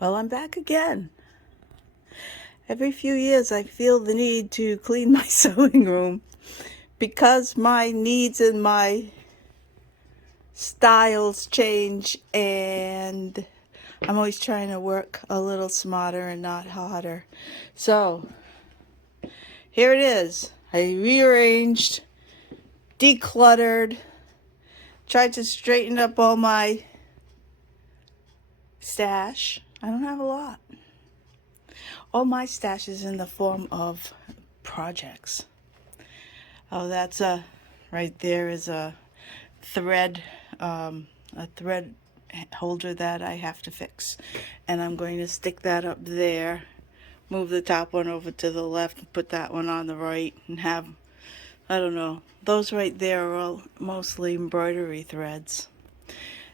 Well, I'm back again. Every few years I feel the need to clean my sewing room because my needs and my styles change, and I'm always trying to work a little smarter and not harder. So, here it is. I rearranged, decluttered, tried to straighten up all my stash. I don't have a lot. All my stash is in the form of projects. Oh, that's right there is thread, a thread holder that I have to fix. And I'm going to stick that up there, move the top one over to the left, and put that one on the right, and have, I don't know, those right there are all mostly embroidery threads.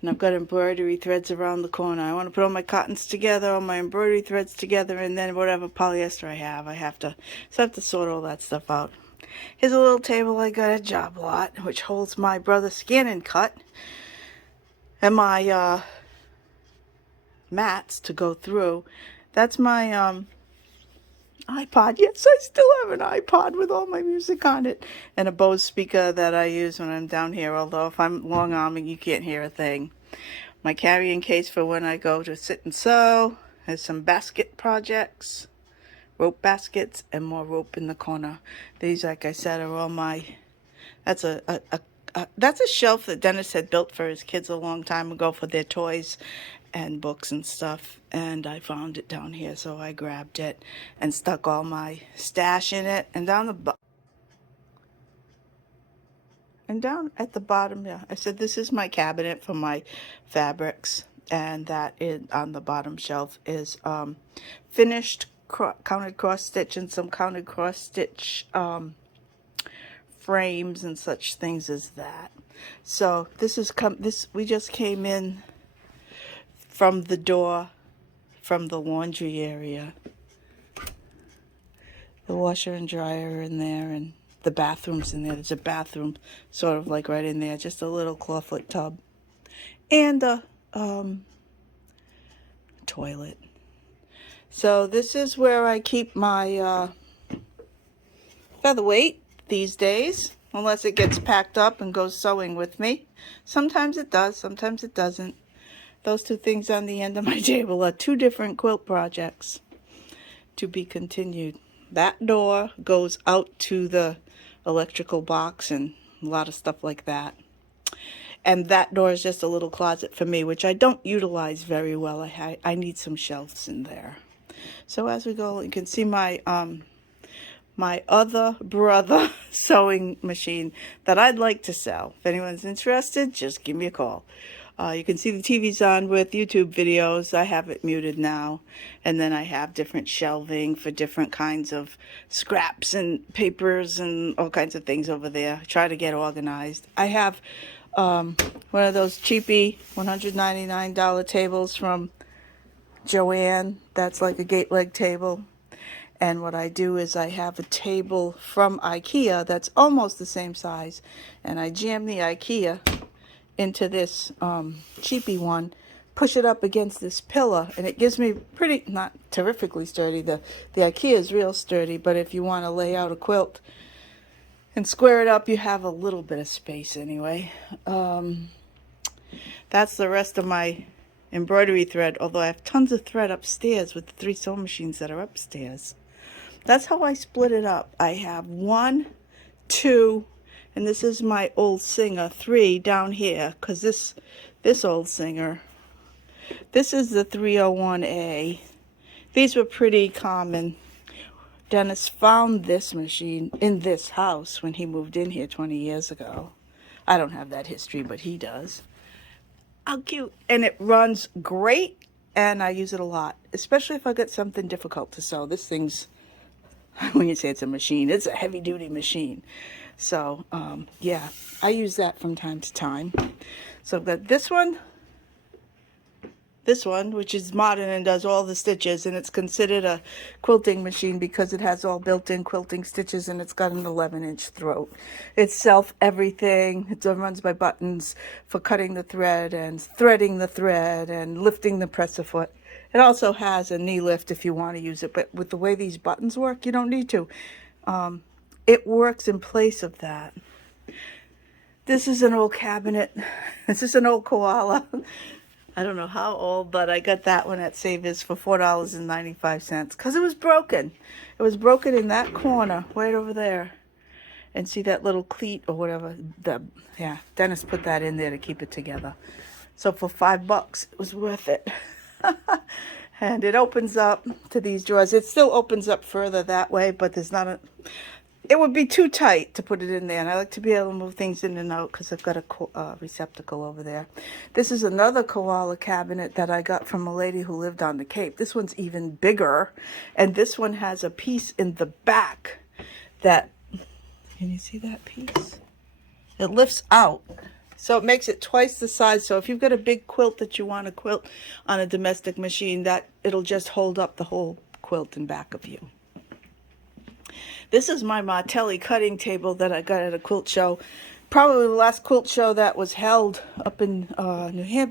And I've got embroidery threads around the corner. I want to put all my cottons together, all my embroidery threads together, and then whatever polyester I have, I have to sort all that stuff out. Here's a little table I got at Job Lot, which holds my Brother Scan and Cut and my mats to go through. That's my iPod. Yes, I still have an iPod with all my music on it, and a Bose speaker that I use when I'm down here, although if I'm long arming you can't hear a thing. My carrying case for when I go to sit and sew. There's some basket projects, rope baskets, and more rope in the corner. These, like I said, are all my, that's that's a shelf that Dennis had built for his kids a long time ago for their toys and books and stuff, and I found it down here, so I grabbed it and stuck all my stash in it. And down down at the bottom, yeah, I said this is my cabinet for my fabrics, and that is on the bottom shelf is finished counted cross stitch and some counted cross stitch frames and such things as that. So this is we just came in from the door from the laundry area. The washer and dryer are in there, and the bathroom's in there. There's a bathroom sort of like right in there, just a little clawfoot tub, and a toilet. So this is where I keep my featherweight these days, unless it gets packed up and goes sewing with me. Sometimes it does, sometimes it doesn't. Those two things on the end of my table are two different quilt projects to be continued. That door goes out to the electrical box and a lot of stuff like that. And that door is just a little closet for me, which I don't utilize very well. I need some shelves in there. So as we go, you can see my my other brother sewing machine that I'd like to sell. If anyone's interested, just give me a call. You can see the TV's on with YouTube videos. I have it muted now. And then I have different shelving for different kinds of scraps and papers and all kinds of things over there. I try to get organized. I have one of those cheapy $199 tables from Joann. That's like a gate leg table. And what I do is I have a table from IKEA that's almost the same size. And I jam the IKEA into this cheapy one, push it up against this pillar, and it gives me pretty, not terrifically sturdy. The IKEA is real sturdy, but if you want to lay out a quilt and square it up, you have a little bit of space anyway. That's the rest of my embroidery thread, although I have tons of thread upstairs with the 3 sewing machines that are upstairs. That's how I split it up. I have 1, 2, and this is my old Singer 3 down here, because this old Singer, this is the 301A. These were pretty common. Dennis found this machine in this house when he moved in here 20 years ago. I don't have that history, but he does. How cute. And it runs great, and I use it a lot, especially if I get something difficult to sew. This thing's, when you say it's a machine, it's a heavy-duty machine. So, yeah, I use that from time to time. So I've got this one, this one, which is modern and does all the stitches, and it's considered a quilting machine because it has all built-in quilting stitches, and it's got an 11-inch throat. It's self-everything. It runs by buttons for cutting the thread and threading the thread and lifting the presser foot. It also has a knee lift if you want to use it, but with the way these buttons work, you don't need to. It works in place of that. This is an old cabinet. This is an old koala. I don't know how old, but I got that one at Savers for $4.95 because it was broken. It was broken in that corner right over there. And see that little cleat or whatever? Yeah, Dennis put that in there to keep it together. So for $5, it was worth it. And it opens up to these drawers. It still opens up further that way, but there's not a... It would be too tight to put it in there, and I like to be able to move things in and out because I've got a receptacle over there. This is another koala cabinet that I got from a lady who lived on the Cape. This one's even bigger, and this one has a piece in the back that... Can you see that piece? It lifts out. So it makes it twice the size. So if you've got a big quilt that you want to quilt on a domestic machine, that it'll just hold up the whole quilt in back of you. This is my Martelli cutting table that I got at a quilt show. Probably the last quilt show that was held up in New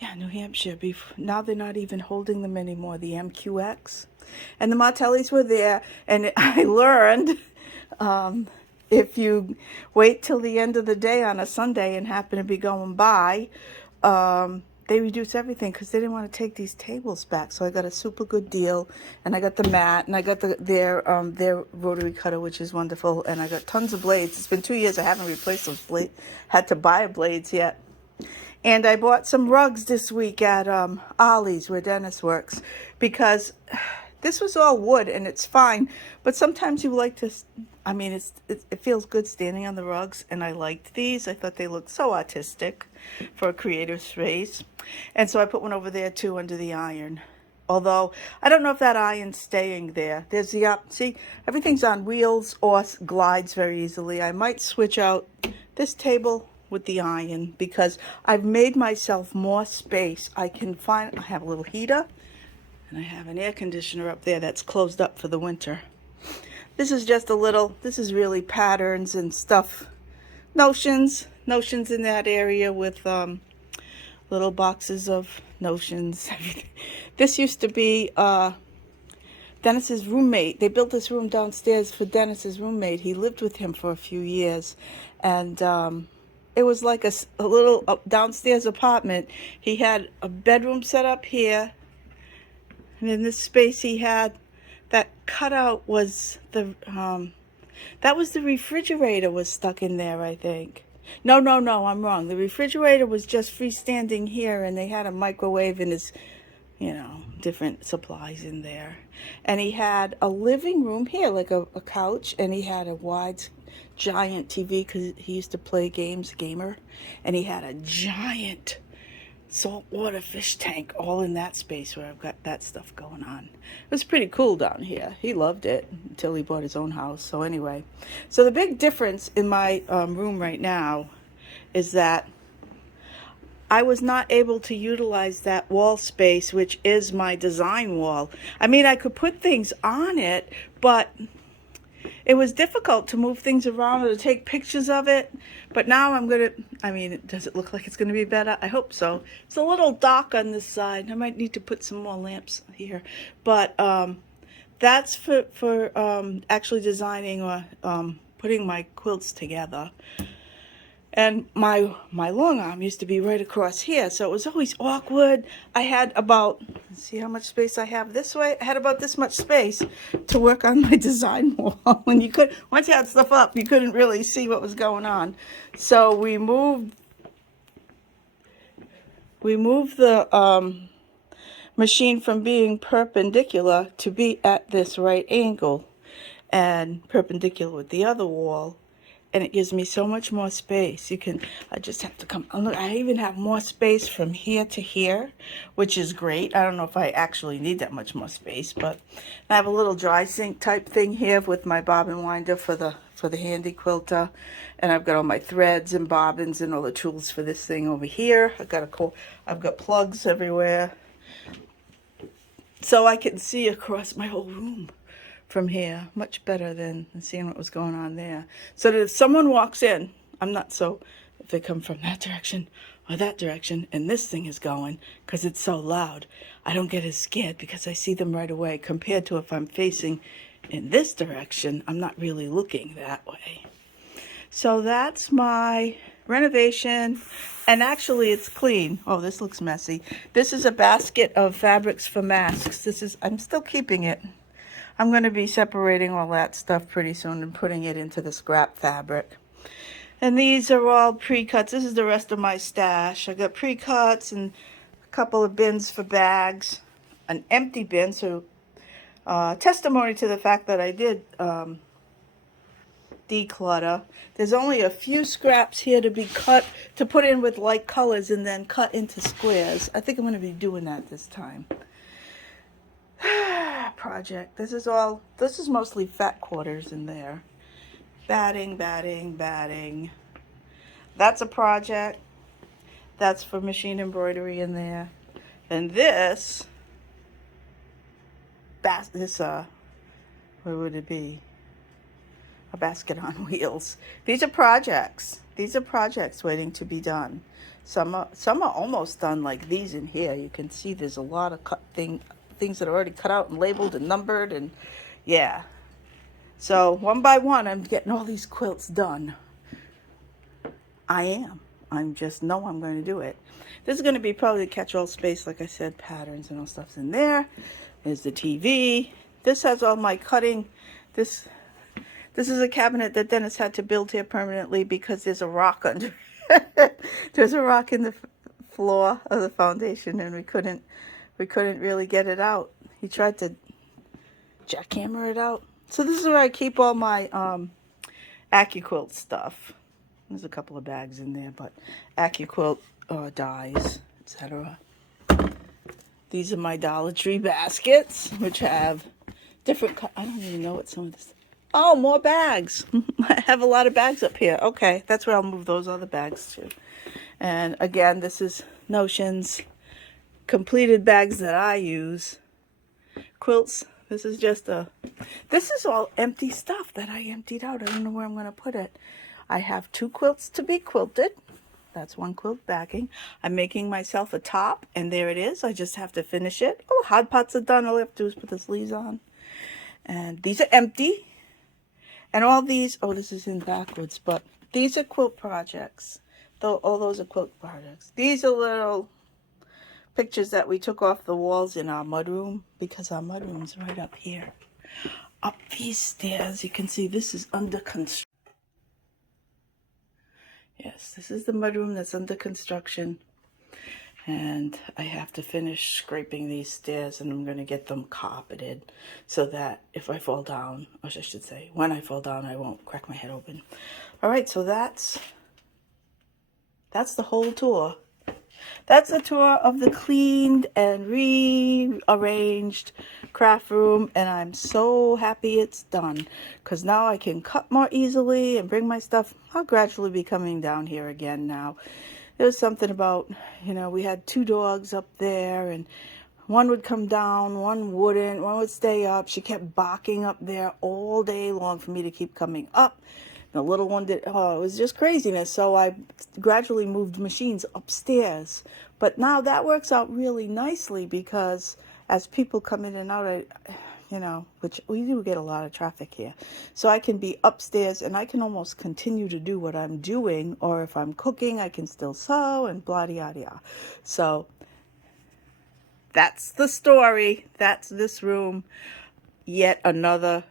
Hampshire. Now they're not even holding them anymore, the MQX. And the Martellis were there, and I learned... if you wait till the end of the day on a Sunday and happen to be going by, they reduce everything because they didn't want to take these tables back. So I got a super good deal, and I got the mat, and I got their rotary cutter, which is wonderful, and I got tons of blades. It's been 2 years I haven't replaced those blades, had to buy blades yet. And I bought some rugs this week at Ollie's, where Dennis works, because this was all wood, and it's fine, but sometimes you like to... I mean, it feels good standing on the rugs, and I liked these. I thought they looked so artistic for a creative space. And so I put one over there, too, under the iron. Although, I don't know if that iron's staying there. There's the see, everything's on wheels or glides very easily. I might switch out this table with the iron because I've made myself more space. I have a little heater, and I have an air conditioner up there that's closed up for the winter. This is just this is really patterns and stuff. Notions in that area with little boxes of notions. This used to be Dennis's roommate. They built this room downstairs for Dennis's roommate. He lived with him for a few years. And it was like a little downstairs apartment. He had a bedroom set up here. And in this space he had... That cutout was that was the refrigerator was stuck in there, I think. No, I'm wrong. The refrigerator was just freestanding here, and they had a microwave and his, different supplies in there. And he had a living room here, like a couch, and he had a wide, giant TV because he used to play games, gamer, and he had a giant saltwater fish tank all in that space where I've got that stuff going on. It was pretty cool down here. He loved it until he bought his own house. So anyway, so the big difference in my room right now is that I was not able to utilize that wall space, which is my design wall. I mean, I could put things on it, but it was difficult to move things around or to take pictures of it. But now does it look like it's going to be better? I hope so. It's a little dark on this side. I might need to put some more lamps here. But that's for actually designing or putting my quilts together. And my long arm used to be right across here, so it was always awkward. I had about, see how much space I have this way? I had about this much space to work on my design wall. And once you had stuff up, you couldn't really see what was going on. So we moved the machine from being perpendicular to be at this right angle and perpendicular with the other wall. And it gives me so much more space. I just have to come, look, I even have more space from here to here, which is great. I don't know if I actually need that much more space, but I have a little dry sink type thing here with my bobbin winder for the for the handy quilter. And I've got all my threads and bobbins and all the tools for this thing over here. I've got plugs everywhere. So I can see across my whole room from here much better than seeing what was going on there. So that if someone walks in, if they come from that direction or that direction and this thing is going, because it's so loud, I don't get as scared because I see them right away, compared to if I'm facing in this direction, I'm not really looking that way. So that's my renovation, and actually it's clean. Oh, this looks messy. This is a basket of fabrics for masks. I'm still keeping it. I'm going to be separating all that stuff pretty soon and putting it into the scrap fabric. And these are all pre-cuts. This is the rest of my stash. I got pre-cuts and a couple of bins for bags, an empty bin, so testimony to the fact that I did declutter. There's only a few scraps here to be cut, to put in with light colors and then cut into squares. I think I'm going to be doing that this time. Project. This is mostly fat quarters in there. Batting. That's a project. That's for machine embroidery in there. And this, what would it be? A basket on wheels. These are projects. These are projects waiting to be done. Some are almost done, like these in here. You can see there's a lot of things that are already cut out and labeled and numbered, and yeah. So one by one, I'm getting all these quilts done. I'm just know I'm going to do it. This is going to be probably the catch-all space, like I said, patterns and all stuff's in there. There's the TV. This has all my cutting. This is a cabinet that Dennis had to build here permanently because there's a rock under. There's a rock in the floor of the foundation, and we couldn't really get it out. He tried to jackhammer it out. So this is where I keep all my AccuQuilt stuff. There's a couple of bags in there, but AccuQuilt dies, etc. These are my Dollar Tree baskets, which have different. I don't even know what some of this. Oh, more bags. I have a lot of bags up here. Okay, that's where I'll move those other bags to. And again, this is Notions completed bags that I use. Quilts. This is all empty stuff that I emptied out. I don't know where I'm going to put it. I have 2 quilts to be quilted. That's 1 quilt backing. I'm making myself a top, and there it is. I just have to finish it. Oh, hot pots are done. All I have to do is put the sleeves on. And these are empty. And all these, this is in backwards, but these are quilt projects. All those are quilt projects. These are little pictures that we took off the walls in our mudroom, because our mudroom's right up here. Up these stairs, you can see this is under construction. Yes, this is the mudroom that's under construction. And I have to finish scraping these stairs, and I'm going to get them carpeted so that if I fall down, or I should say, when I fall down, I won't crack my head open. All right, so that's the whole tour. That's a tour of the cleaned and rearranged craft room, and I'm so happy it's done, because now I can cut more easily and bring my stuff. I'll gradually be coming down here again now. There was something about, we had 2 dogs up there, and one would come down, one wouldn't, one would stay up. She kept barking up there all day long for me to keep coming up. The little one it was just craziness. So I gradually moved machines upstairs. But now that works out really nicely, because as people come in and out, which we do get a lot of traffic here. So I can be upstairs and I can almost continue to do what I'm doing. Or if I'm cooking, I can still sew and blah, blah, blah. So that's the story. That's this room. Yet another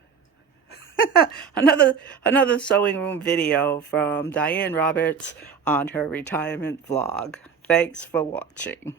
another sewing room video from Diane Roberts on her retirement vlog. Thanks for watching.